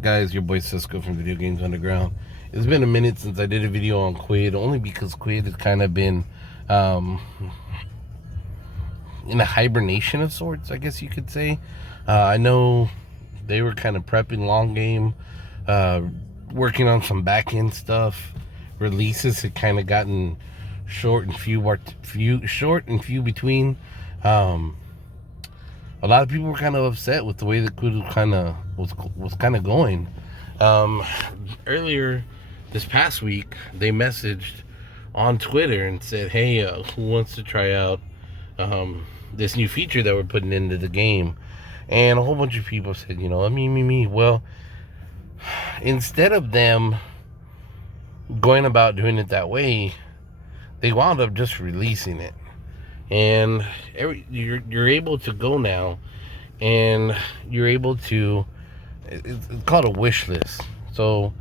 Guys, your boy Cisco from Video Games Underground. It's been a minute since I did a video on Quidd, only because Quidd has kind of been um, in a hibernation of sorts, I guess you could say. I know they were kind of prepping long game, working on some back end stuff. Releases had kind of gotten short and few between. Um, a lot of people were kind of upset with the way the Quidd was kind of going. Earlier this past week, they messaged on Twitter and said, "Hey, who wants to try out this new feature that we're putting into the game?" And a whole bunch of people said, me. Well, instead of them going about doing it that way, they wound up just releasing it. And you're able to go now, and you're able to. It's called a wish list. So,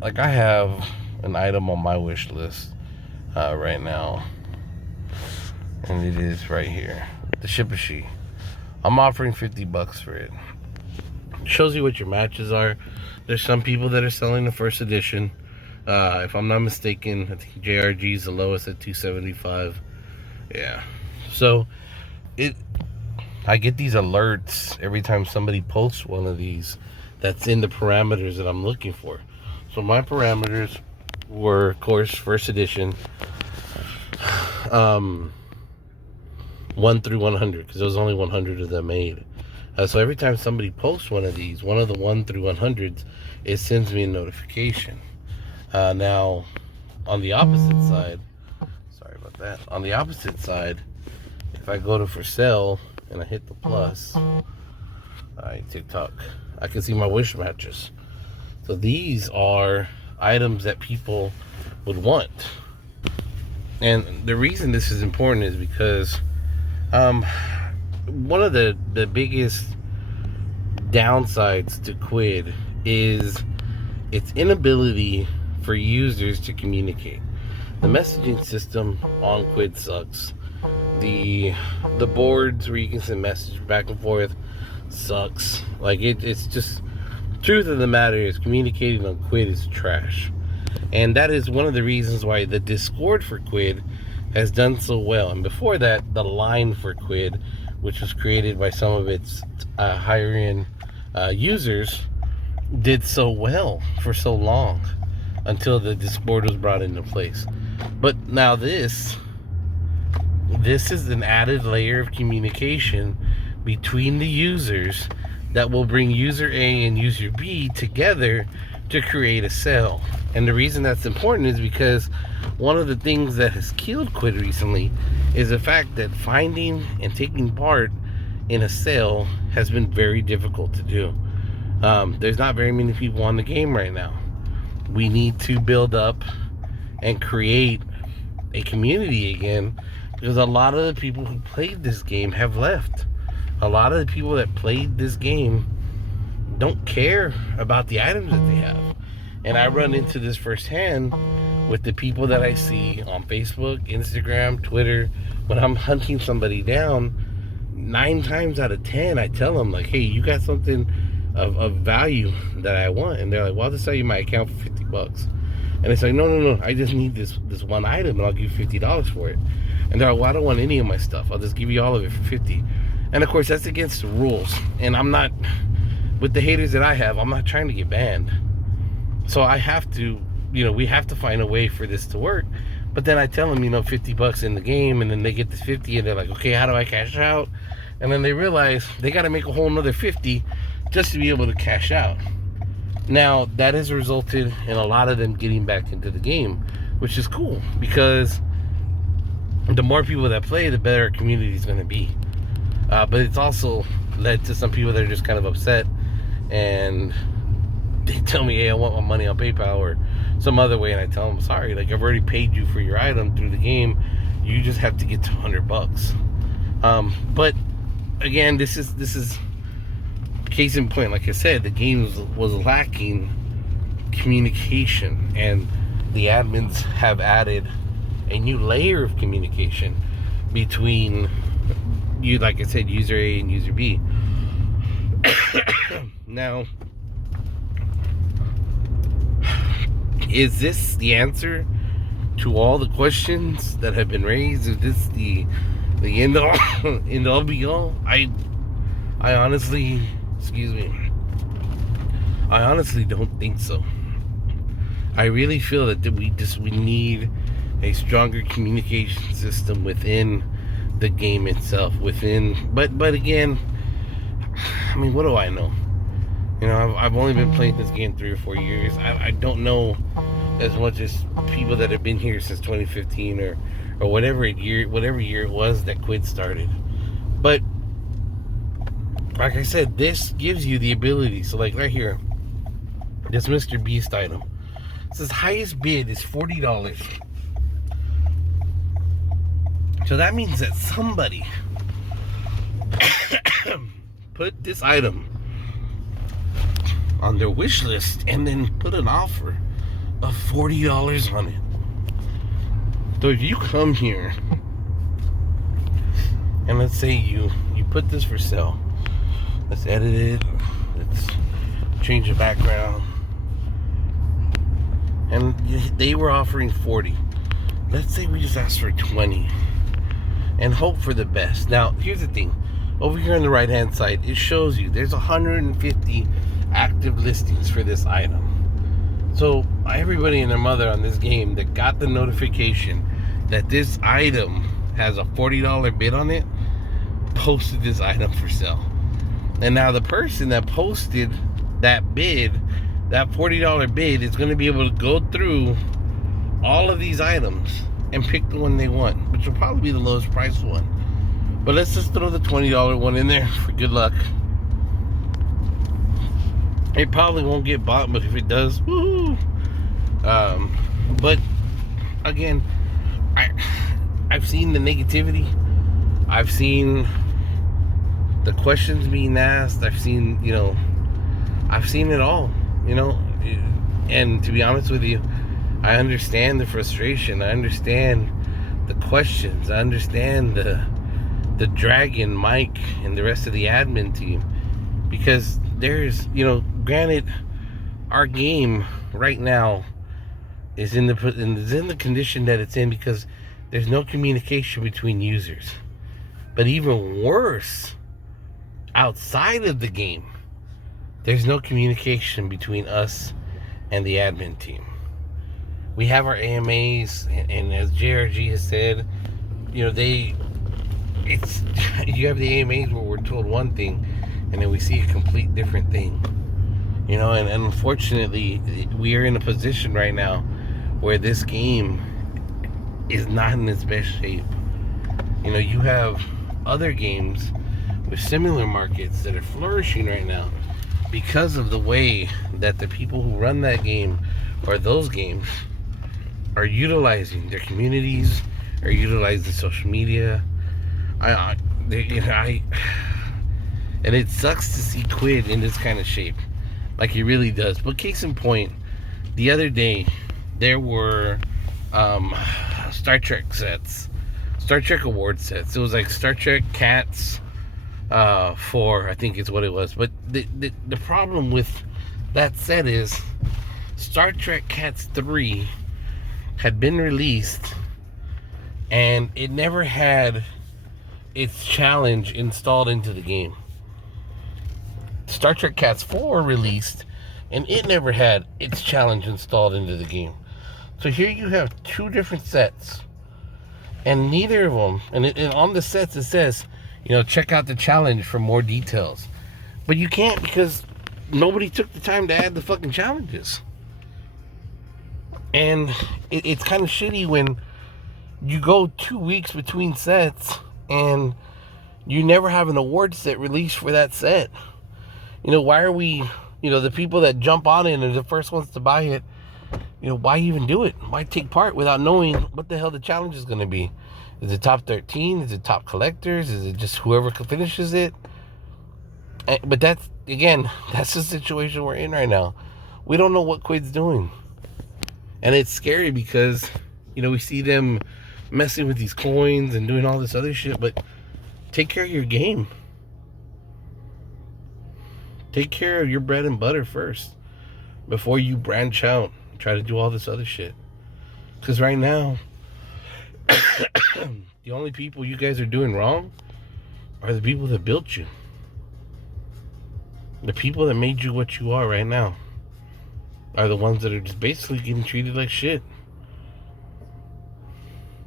like, I have an item on my wish list right now, and it is right here, the Shippashi. I'm offering $50 for it. It shows you what your matches are. There's some people that are selling the first edition. If I'm not mistaken, I think JRG is the lowest at $275. Yeah. So I get these alerts every time somebody posts one of these that's in the parameters that I'm looking for. So my parameters were, of course, first edition, 1 through 100, because there was only 100 of them made. So every time somebody posts one of these, one of the 1 through 100s, it sends me a notification. Now, on the opposite side, sorry about that. On the opposite side, if I go to for sale and I hit the plus, TikTok, I can see my wish matches. So these are items that people would want. And the reason this is important is because one of the biggest downsides to Quidd is its inability for users to communicate. The messaging system on Quidd sucks. The boards where you can send messages back and forth sucks. Like, it's just, truth of the matter is, communicating on Quidd is trash. And that is one of the reasons why the Discord for Quidd has done so well. And before that, the line for Quidd, which was created by some of its higher end users, did so well for so long until the Discord was brought into place. But now this is an added layer of communication between the users that will bring user A and user B together to create a sale. And the reason that's important is because one of the things that has killed Quidd recently is the fact that finding and taking part in a sale has been very difficult to do. There's not very many people on the game right now. We need to build up and create a community again, because a lot of the people who played this game have left. A lot of the people that played this game don't care about the items that they have. And I run into this firsthand with the people that I see on Facebook, Instagram, Twitter. When I'm hunting somebody down, 9 times out of 10 I tell them, like, hey, you got something of value that I want? And they're like, well, I'll just sell you my account for $50. And it's like, no, I just need this one item, and I'll give you $50 for it. And they're like, well, I don't want any of my stuff, I'll just give you all of it for $50. And of course, that's against the rules. And I'm not, with the haters that I have, I'm not trying to get banned. So I have to, we have to find a way for this to work. But then I tell them, $50 in the game, and then they get this 50, and they're like, okay, how do I cash out? And then they realize they got to make a whole nother 50 just to be able to cash out. Now, that has resulted in a lot of them getting back into the game, which is cool, because the more people that play, the better our community is going to be. But it's also led to some people that are just kind of upset, and they tell me, hey, I want my money on PayPal or some other way, and I tell them, sorry, like, I've already paid you for your item through the game, you just have to get to $100. But again, this is case in point. Like I said, the game was lacking communication, and the admins have added a new layer of communication between you, like I said, user A and user B. Now, is this the answer to all the questions that have been raised? Is this the end all end all be all? I honestly, I honestly don't think so. I really feel that we need a stronger communication system within the game itself. But again, I mean, what do I know? You know, I've only been playing this game 3 or 4 years. I don't know as much as people that have been here since 2015 or whatever year it was that Quidd started. But like I said, this gives you the ability. So like right here, this Mr. Beast item. It says highest bid is $40. So that means that somebody put this item on their wish list and then put an offer of $40 on it. So if you come here and let's say you put this for sale, let's edit it, let's change the background, and they were offering 40. Let's say we just asked for 20 and hope for the best. Now here's the thing, over here on the right hand side it shows you there's 150 active listings for this item. So everybody and their mother on this game that got the notification that this item has a $40 bid on it posted this item for sale. And now the person that posted that bid, that $40 bid, is going to be able to go through all of these items and pick the one they want, which will probably be the lowest price one. But let's just throw the $20 one in there for good luck. It probably won't get bought, but if it does, woohoo! But again, I've seen the negativity. I've seen the questions being asked. I've seen it all, and to be honest with you, I understand the frustration. I understand the questions. I understand the Dragon, Mike, and the rest of the admin team, because there's, granted, our game right now is in the condition that it's in because there's no communication between users. But even worse, outside of the game, there's no communication between us and the admin team. We have our AMAs, and as JRG has said, you have the AMAs where we're told one thing, and then we see a complete different thing. And unfortunately, we are in a position right now where this game is not in its best shape. You have other games with similar markets that are flourishing right now because of the way that the people who run that game or those games are utilizing their communities, are utilizing social media. And it sucks to see Quidd in this kind of shape. Like, it really does. But case in point, the other day there were Star Trek sets, Star Trek award sets. It was like Star Trek Cats 4, I think is what it was. But the problem with that set is Star Trek Cats 3 had been released and it never had its challenge installed into the game. Star Trek Cats 4 released and it never had its challenge installed into the game. So here you have two different sets, and neither of them, and on the sets it says, check out the challenge for more details. But you can't, because nobody took the time to add the fucking challenges. And it's kind of shitty when you go 2 weeks between sets and you never have an award set released for that set. Why are we, the people that jump on it and are the first ones to buy it, why even do it? Why take part without knowing what the hell the challenge is going to be? Is it top 13? Is it top collectors? Is it just whoever finishes it? But that's the situation we're in right now. We don't know what Quidd's doing. And it's scary because, we see them messing with these coins and doing all this other shit, but take care of your game. Take care of your bread and butter first before you branch out try to do all this other shit. Because right now, the only people you guys are doing wrong are the people that built you. The people that made you what you are right now are the ones that are just basically getting treated like shit.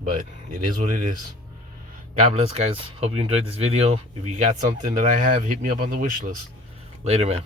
But it is what it is. God bless, guys. Hope you enjoyed this video. If you got something that I have, hit me up on the wish list. Later, man.